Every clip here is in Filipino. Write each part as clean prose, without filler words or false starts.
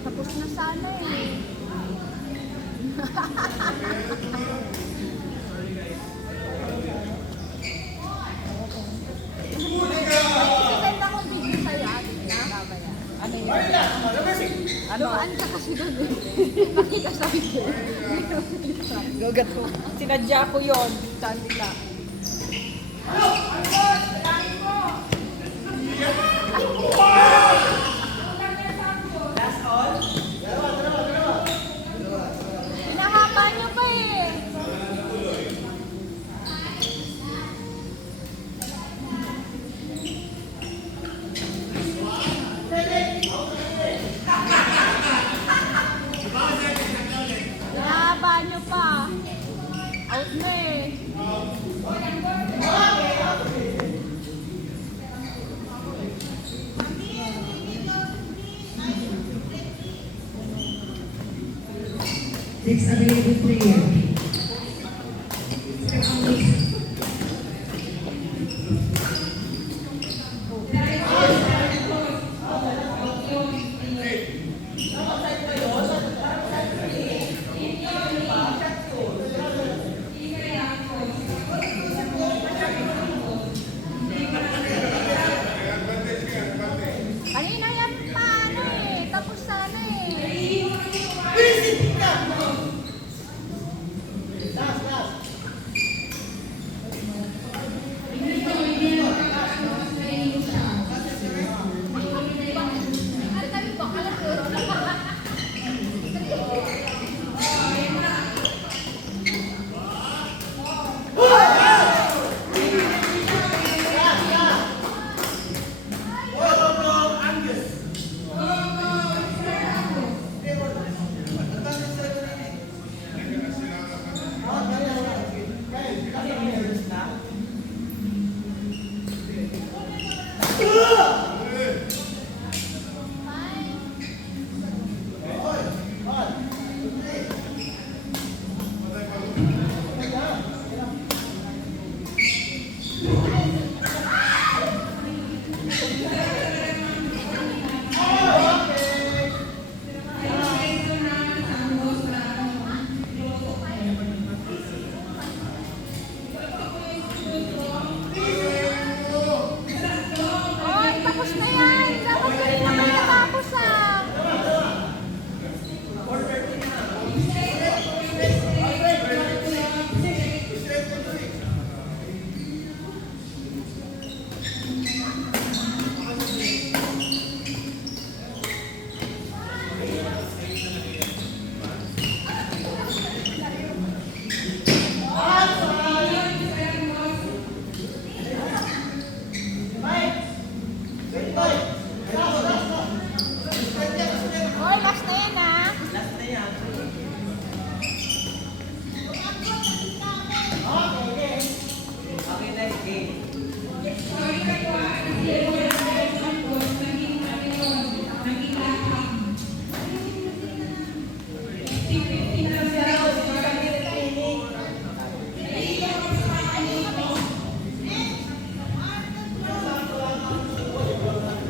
Tapos na sana eh. Sisend akong video sa'yo, ano yun? Doon ka kasi doon eh. Nakita sa video. Gagat ko. Sinadya ko yun. Saan nila? Pinahaba niyo pa eh. Pinahaba niyo pa. Out na eh. Next available player. Kanina yan pa ano eh. Tapos sana eh.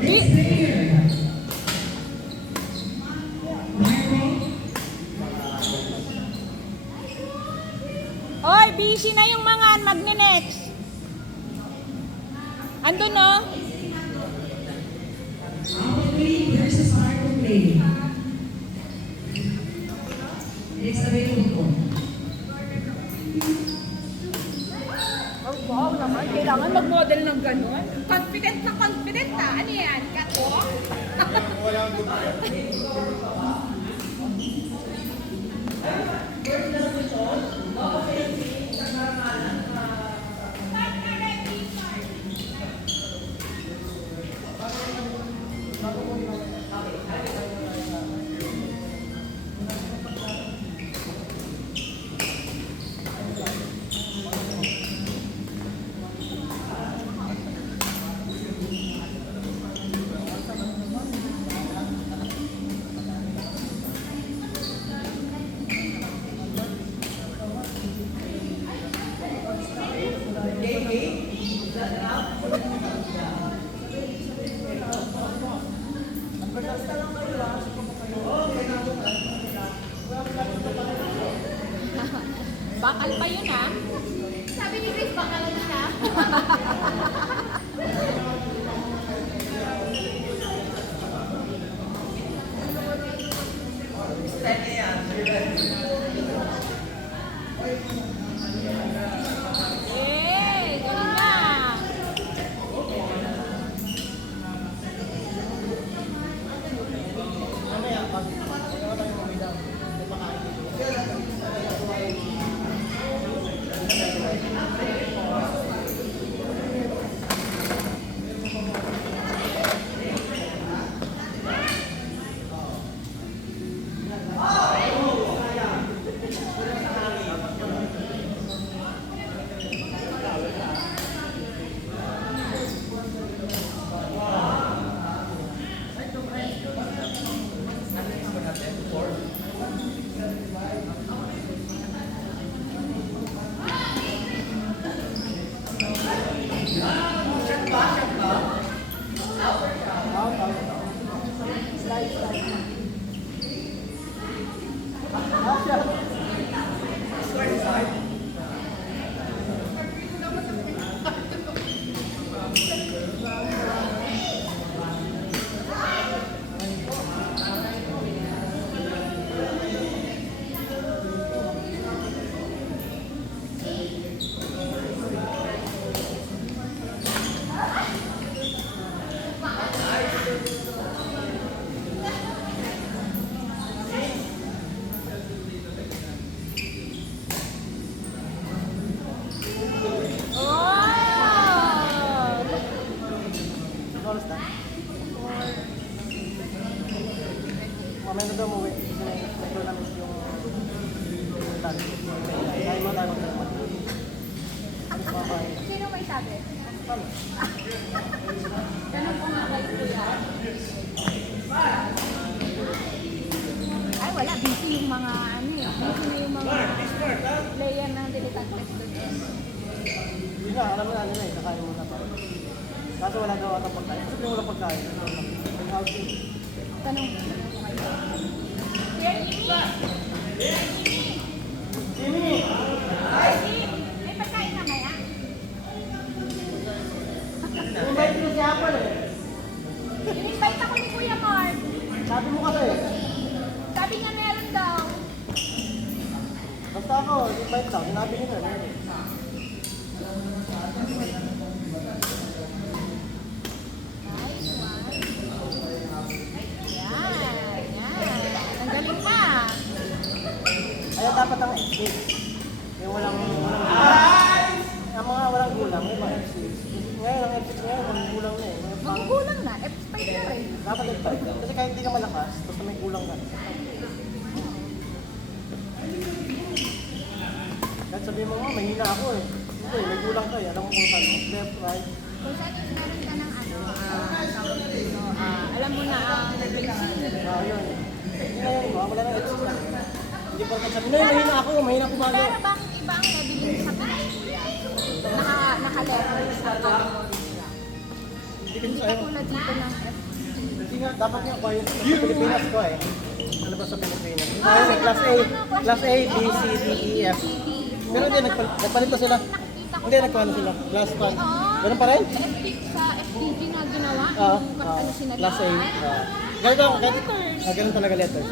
Next player. Marco. Oy, busy na yung mga magne-next. Andun no? Apple Play versus Marco Play. Next available po. Oh, wow naman. Kailangan mag-model ng gano'n. Confident na confident ha. Ano yan? Catwalk? Bakal pa yun ha. Sabi ni Chris, bakal na siya. Eh, galing na. Mamaya na daw umuwi. Ito namin yung tag. Kaya mo tayo Sino may sabi? Ganun po nga kayo kuya. Ay wala, busy yung mga ano eh. Busy na yung mga player ng Dilitantes doon. Hindi na, alam mo na nila eh. Kakain muna pa. Kaso wala daw atang pagkain. Kasi wala pagkain. May house yun. Tanong ko kayo. Kuya Jimmy! Jimmy! May pagkain na maya? Invite mo si Apple eh. In-invite ako ni Kuya Mark. Sabi mo kasi. Sabi niya meron daw. Basta ako, invite daw. Sinabi niyo na. Nice one. Yan, yan. Ang galing na. Kaya dapat ang exit. Yung walang ang mga walang gulang, may mga exit. Ngayon, ang exit ngayon, walang gulang na eh. Magugulang na. F5 na rin. Dapat exit. Kasi kahit hindi ka malakas, basta may gulang ka. Kahit sabihin mo, oh, mahina ako eh. Hindi, may gulang ka eh. Alam mo kung saan mo. Left, right. Kung saan is meron ka ng ano, alam mo na ang Yun. Hindi na yun, wala nang exit na. Hindi pa sabi na yun, mahina ako bago. Pero bang iba ang leveling sa Pinas? Naka-level sa California. Hindi dito Hindi sa'yo. katulad dito ng F. Hindi nga, dapat nga ba yun sa Pilipinas ko eh. Ano ba sa Pilipinas? Tayo may class A, class A, B, C, D, E, F. Pero hindi, nagpalit na sila. Hindi, nagpalit sila. Class 1. Ganun pa rin? Sa FTG na ginawa, Oo. yung ano sinalihan. Class A. Ganun talaga letters.